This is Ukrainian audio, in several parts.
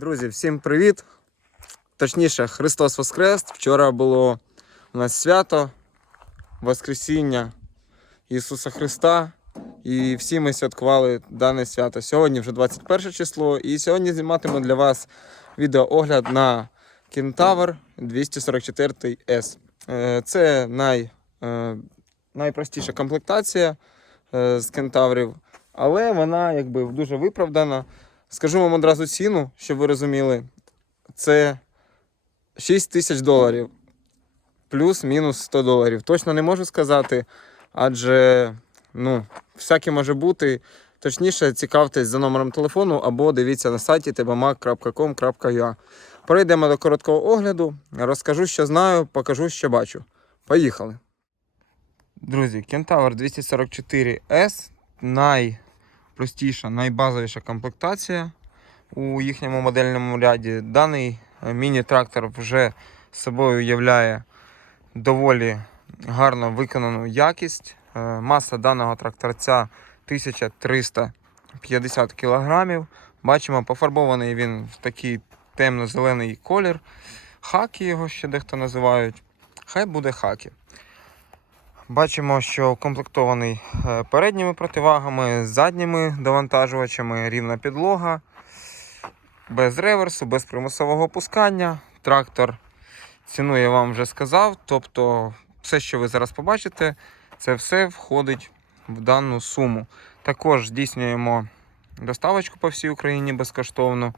Друзі, всім привіт! Точніше, Христос Воскрес. Вчора було у нас свято Воскресіння Ісуса Христа. І всі ми святкували дане свято. Сьогодні вже 21 число. І сьогодні зніматиму для вас відеоогляд на Кентавр 244 S. Е, Це най, е, найпростіша комплектація е, з кентаврів, але вона якби дуже виправдана. Скажу вам одразу ціну, щоб ви розуміли. Це 6 тисяч доларів. Плюс-мінус 100 доларів. Точно не можу сказати, адже ну, всяке може бути. Точніше, цікавтесь за номером телефону або дивіться на сайті tbmac.com.ua. Перейдемо до короткого огляду, розкажу, що знаю, покажу, що бачу. Поїхали. Друзі, Kentaur 244S найпростіша, найбазовіша комплектація у їхньому модельному ряді. Даний е, міні-трактор вже собою являє доволі гарно виконану якість. Е, Маса даного тракторця 1350 кг. Бачимо, пофарбований він в такий темно-зелений колір. Хакі його ще дехто називають. Хай буде хакі. Бачимо, що укомплектований е, передніми противагами, задніми довантажувачами, рівна підлога, без реверсу, без примусового опускання. Трактор ціну я вам вже сказав. Тобто, все, що ви зараз побачите, це все входить в дану суму. Також здійснюємо доставочку по всій Україні безкоштовно.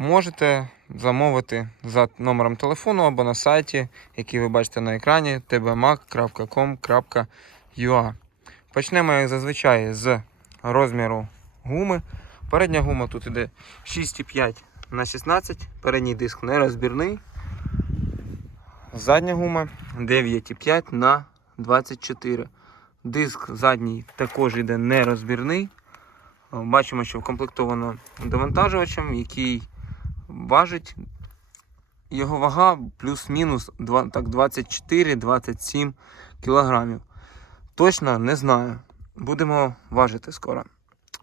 Можете замовити за номером телефону або на сайті, який ви бачите на екрані tbmac.com.ua. Почнемо, як зазвичай, з розміру гуми. Передня гума тут іде 6,5 на 16, передній диск нерозбірний. Задня гума 9,5 на 24. Диск задній також іде нерозбірний. Бачимо, що вкомплектовано довантажувачем, який важить його вага плюс-мінус 24-27 кілограмів. Точно не знаю. Будемо важити скоро.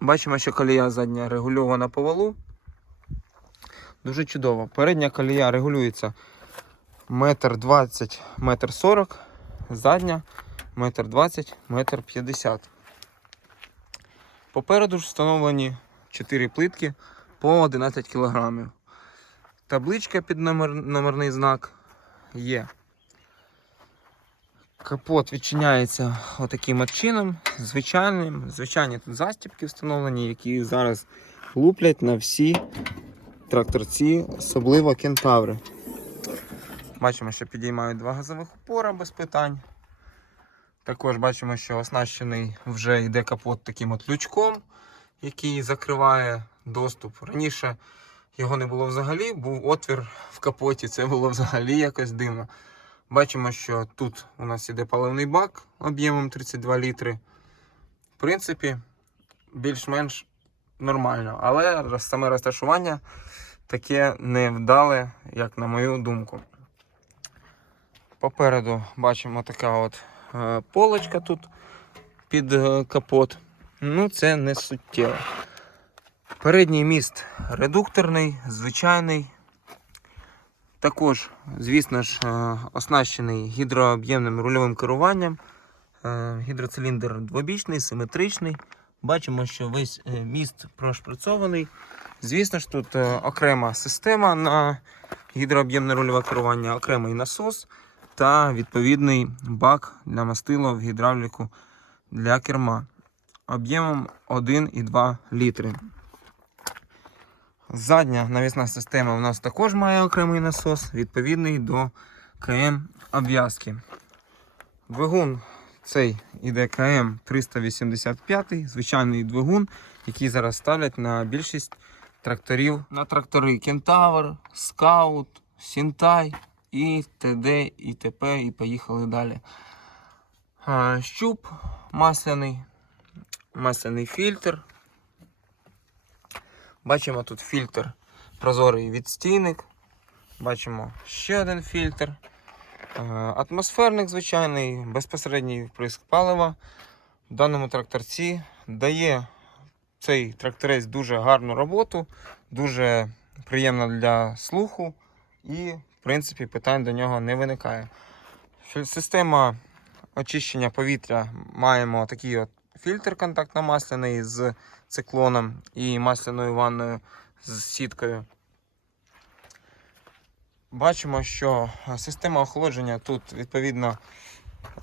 Бачимо, що колія задня регульована по валу. Дуже чудово. Передня колія регулюється метр 20, метр 40, задня метр 20, метр 50. Попереду ж встановлені 4 плитки по 11 кг. Табличка під номер, номерний знак є. Капот відчиняється отаким от чином, звичайним. Звичайні тут застібки встановлені, які зараз луплять на всі тракторці, особливо кентаври. Бачимо, що підіймають два газових упора без питань. Також бачимо, що оснащений вже йде капот таким от лючком, який закриває доступ. Раніше його не було взагалі, був отвір в капоті, це було взагалі якось дивно. Бачимо, що тут у нас іде паливний бак об'ємом 32 літри. В принципі, більш-менш нормально, але саме розташування таке невдале, як на мою думку. Попереду бачимо така от е, полочка тут під е, капот. Ну, це не суттєво. Передній міст редукторний, звичайний. Також, звісно ж, е, оснащений гідрооб'ємним рульовим керуванням. Е, Гідроциліндр двобічний, симетричний. Бачимо, що весь е, міст прошприцований. Звісно ж, тут окрема система на гідрооб'ємне рульове керування, окремий насос та відповідний бак для мастила в гідравліку для керма об'ємом 1,2 літри. Задня навісна система у нас також має окремий насос, відповідний до КМ обв'язки. Двигун цей іде КМ 385, звичайний двигун, який зараз ставлять на більшість тракторів на трактори Кентавр, Скаут, Сінтай і ТД, і ТП, і поїхали далі. Щуп масляний, масляний фільтр. Бачимо тут фільтр прозорий відстійник. Бачимо ще один фільтр. Е, Атмосферник звичайний, безпосередній вприск палива. В даному тракторці дає цей тракторець дуже гарну роботу. дуже приємна для слуху і, в принципі, питань до нього не виникає. Система очищення повітря маємо такий от фільтр контактно-масляний з циклоном і масляною ванною з сіткою. Бачимо, що система охолодження тут відповідно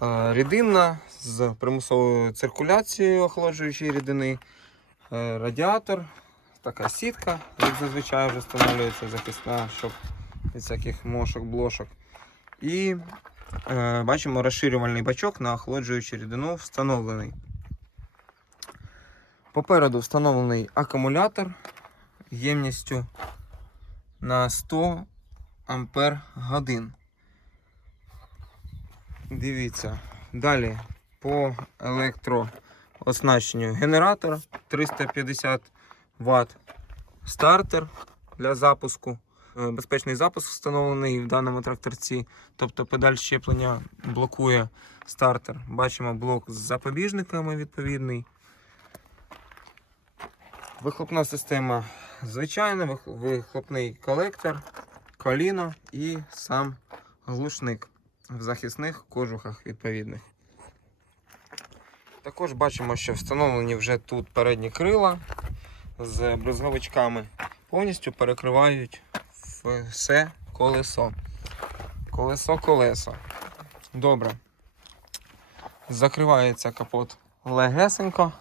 е, рідинна з примусовою циркуляцією охолоджуючої рідини, е, радіатор, така сітка, як зазвичай вже встановлюється захисна, щоб від всяких мошок, блошок. І е, бачимо розширювальний бачок на охолоджуючу рідину встановлений. Попереду встановлений акумулятор ємністю на 100 ампер годин. Дивіться. Далі по електрооснащенню генератор 350 Вт. Стартер для запуску. Е, Безпечний запуск встановлений в даному тракторці. Тобто педаль щеплення блокує стартер. Бачимо блок з запобіжниками відповідний. Вихлопна система звичайна, вихлопний колектор, коліно і сам глушник в захисних кожухах відповідних. Також бачимо, що встановлені вже тут передні крила з бризговичками. Повністю перекривають все колесо. Колесо колесо. Добре. Закривається капот легесенько.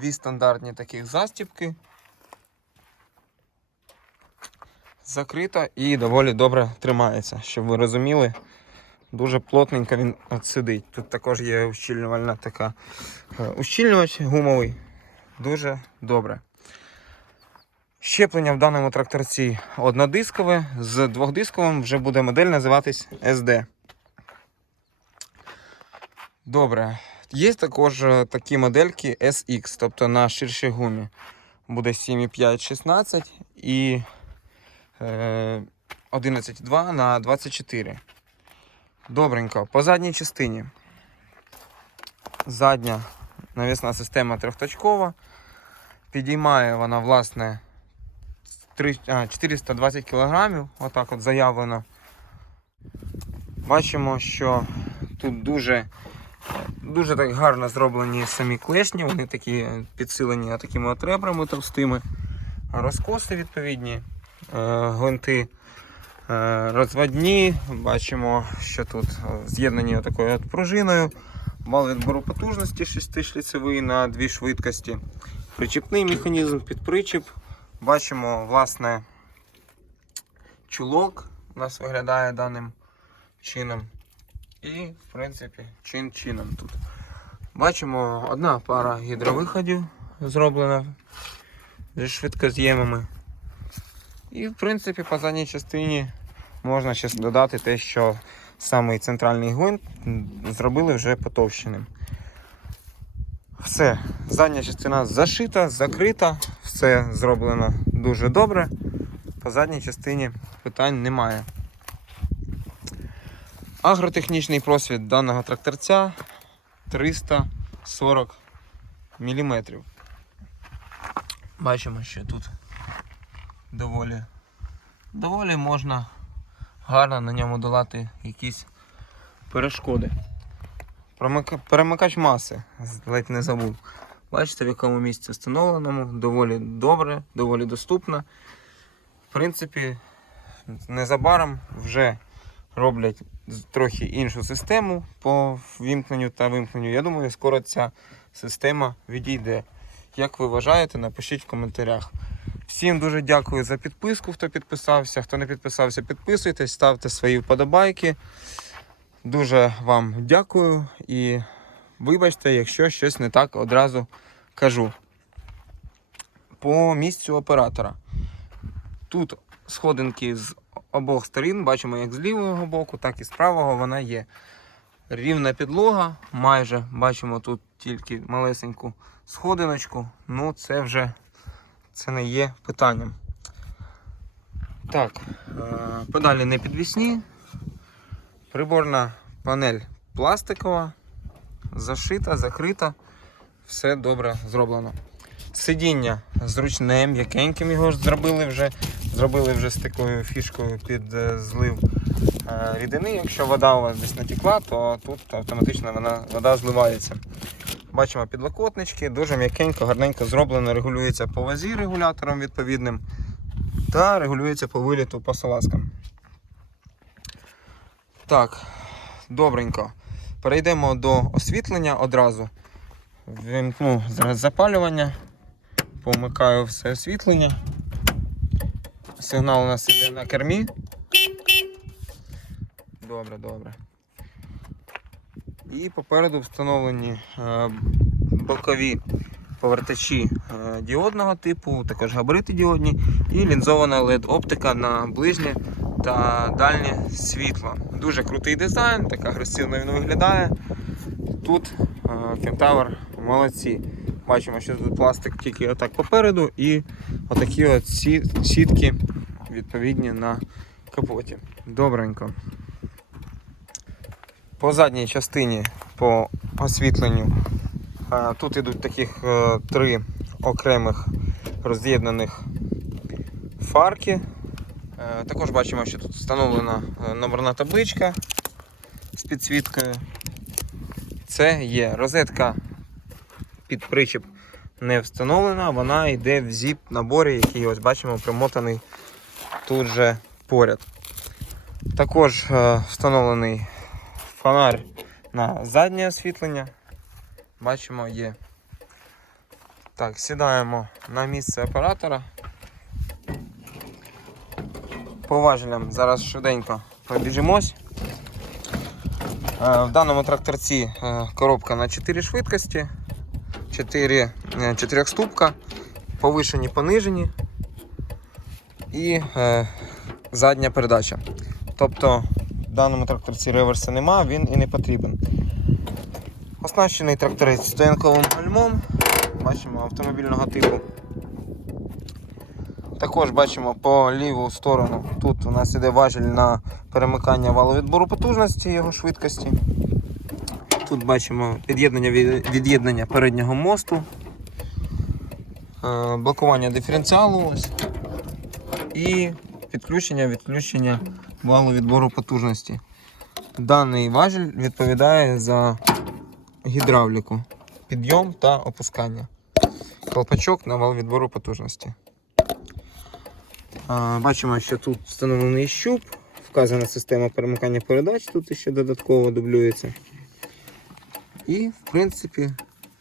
Дві стандартні таких застіпки. Закрита і доволі добре тримається, щоб ви розуміли. Дуже плотненько він сидить. Тут також є ущільнювальна така е, ущільнювач гумовий. Дуже добре. Щеплення в даному тракторці однодискове, з двохдисковим вже буде модель називатись SD. Добре. Є також е, такі модельки SX, тобто на ширшій гумі. Буде 7,5-16 і е, 11,2 на 24. Добренько. По задній частині. Задня навісна система трьохточкова. Підіймає вона, власне, три- а, 420 кг. Отак от заявлено. Бачимо, що тут дуже, дуже так гарно зроблені самі клешні. Вони такі підсилені такими от ребрами товстими. Розкоси відповідні, е, гвинти е, розводні. Бачимо, що тут з'єднані такою от пружиною. Вал відбору потужності 6-шліцевий на дві швидкості. Причіпний механізм під причіп. Бачимо, власне, чулок у нас виглядає даним чином. І, в принципі, чин-чином тут. Бачимо одна пара гідровиходів зроблена зі швидкоз'ємами. І, в принципі, по задній частині можна ще додати те, що самий центральний гвинт зробили вже потовщеним. Все, задня частина зашита, закрита, все зроблено дуже добре. По задній частині питань немає. Агротехнічний просвіт даного тракторця 340 мм. Бачимо, що тут доволі, доволі можна гарно на ньому долати якісь перешкоди. Перемикач маси, ледь не забув. Бачите, в якому місці встановленому, доволі добре, доволі доступно. В принципі, незабаром вже роблять трохи іншу систему по вімкненню та вимкненню. Я думаю, скоро ця система відійде. Як ви вважаєте, напишіть в коментарях. Всім дуже дякую за підписку, хто підписався. Хто не підписався, підписуйтесь, ставте свої вподобайки. Дуже вам дякую і вибачте, якщо щось не так одразу кажу. По місцю оператора. Тут сходинки з обох сторін, бачимо як з лівого боку, так і з правого вона є. Рівна підлога, майже бачимо тут тільки малесеньку сходиночку. Ну, це вже це не є питанням. Так, е, педалі не підвісні. Приборна панель пластикова, зашита, закрита. все добре зроблено. Сидіння зручне, м'якеньким його зробили вже. Зробили вже з такою фішкою під е, злив е, рідини. Якщо вода у вас десь натекла, то тут автоматично вона, вода зливається. Бачимо підлокотнички, дуже м'якенько, гарненько зроблено, регулюється по вазі регулятором відповідним та регулюється по виліту по салазкам. Так, добренько. Перейдемо до освітлення одразу. Вимкну зараз запалювання, помикаю все освітлення. Сигнал у нас іде на кермі. Добре, добре. І попереду встановлені е, бокові повертачі е, діодного типу, також габарити діодні і лінзована LED-оптика на ближнє та дальнє світло. Дуже крутий дизайн, так агресивно він виглядає. Тут е, Кентавр молодці. Бачимо, що тут пластик тільки отак попереду і отакі от сітки відповідні на капоті. Добренько. По задній частині по освітленню е, тут ідуть таких е, три окремих роз'єднаних фарки. Е, Також бачимо, що тут встановлена номерна табличка з підсвіткою. Це є розетка під причіп не встановлена, вона йде в zip наборі, який ось бачимо примотаний тут же поряд. Також е, встановлений фонарь на заднє освітлення. Бачимо, є. Так, сідаємо на місце оператора. По зараз швиденько пробіжимось. Е, В даному тракторці е, коробка на 4 швидкості, 4, 4 ступка, повишені, понижені і е, задня передача. Тобто в даному тракторці реверса нема, він і не потрібен. Оснащений тракторець стоянковим гальмом, бачимо автомобільного типу. Також бачимо по ліву сторону. Тут у нас іде важіль на перемикання валовідбору потужності його швидкості. Тут бачимо під'єднання від- від'єднання переднього мосту, е, блокування диференціалу ось, і підключення відключення валу відбору потужності. Даний важіль відповідає за гідравліку, підйом та опускання. Колпачок на вал відбору потужності. Бачимо, що тут встановлений щуп, вказана система перемикання передач, тут ще додатково дублюється. І, в принципі,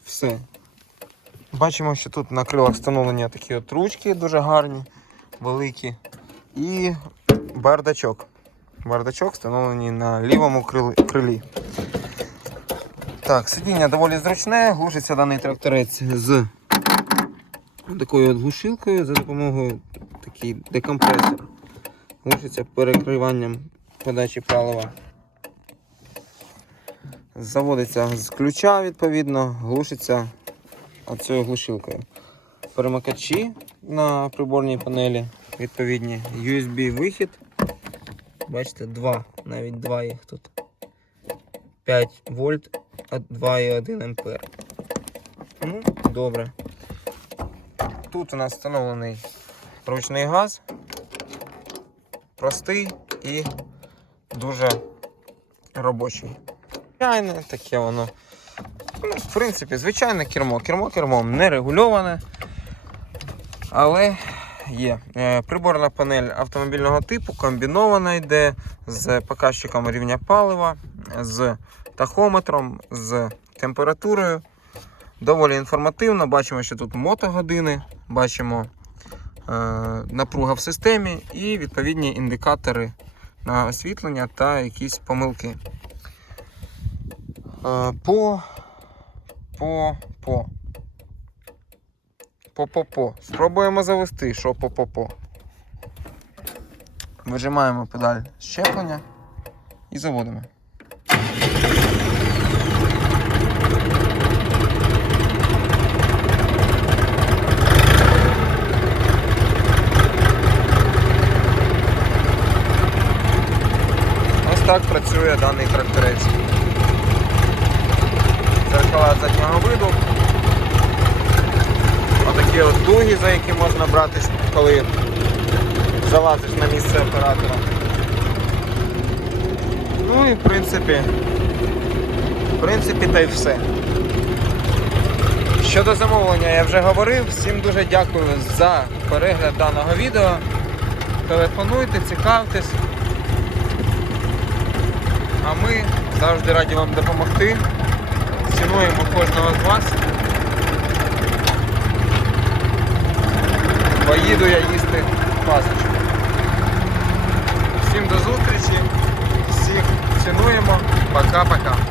все. Бачимо, що тут на крилах встановлені такі от ручки дуже гарні, великі. І бардачок. Бардачок встановлений на лівому крилі. Так, сидіння доволі зручне, глушиться даний тракторець з такою от глушилкою за допомогою такий декомпресор. Глушиться перекриванням подачі палива. Заводиться з ключа, відповідно, глушиться оцією глушилкою. Перемикачі на приборній панелі, відповідні, USB-вихід. Бачите, два, навіть два їх тут. 5 вольт, 2,1 ампер. Ну, добре. Тут у нас встановлений ручний газ. Простий і дуже робочий. Звичайне, таке воно. Ну, в принципі, звичайне кермо. Кермо кермом не регульоване. Але є. Е, Приборна панель автомобільного типу комбінована йде з показчиком рівня палива, з тахометром, з температурою. Доволі інформативно. Бачимо, що тут мотогодини, бачимо е, напруга в системі і відповідні індикатори на освітлення та якісь помилки. Е, по, по, по. По-по-по. Спробуємо завести, що по-по-по. Вижимаємо педаль щеплення і заводимо. Ось так працює даний тракторець. Зеркала заднього виду. Отакі от дуги, за які можна братись, коли залазиш на місце оператора. Ну і в принципі, в принципі, та й все. Щодо замовлення, я вже говорив. Всім дуже дякую за перегляд даного відео. Телефонуйте, цікавтесь. А ми завжди раді вам допомогти. Цінуємо кожного з вас. Поїду я їсти пасочку. Всім до зустрічі, всіх цінуємо. Пока-пока.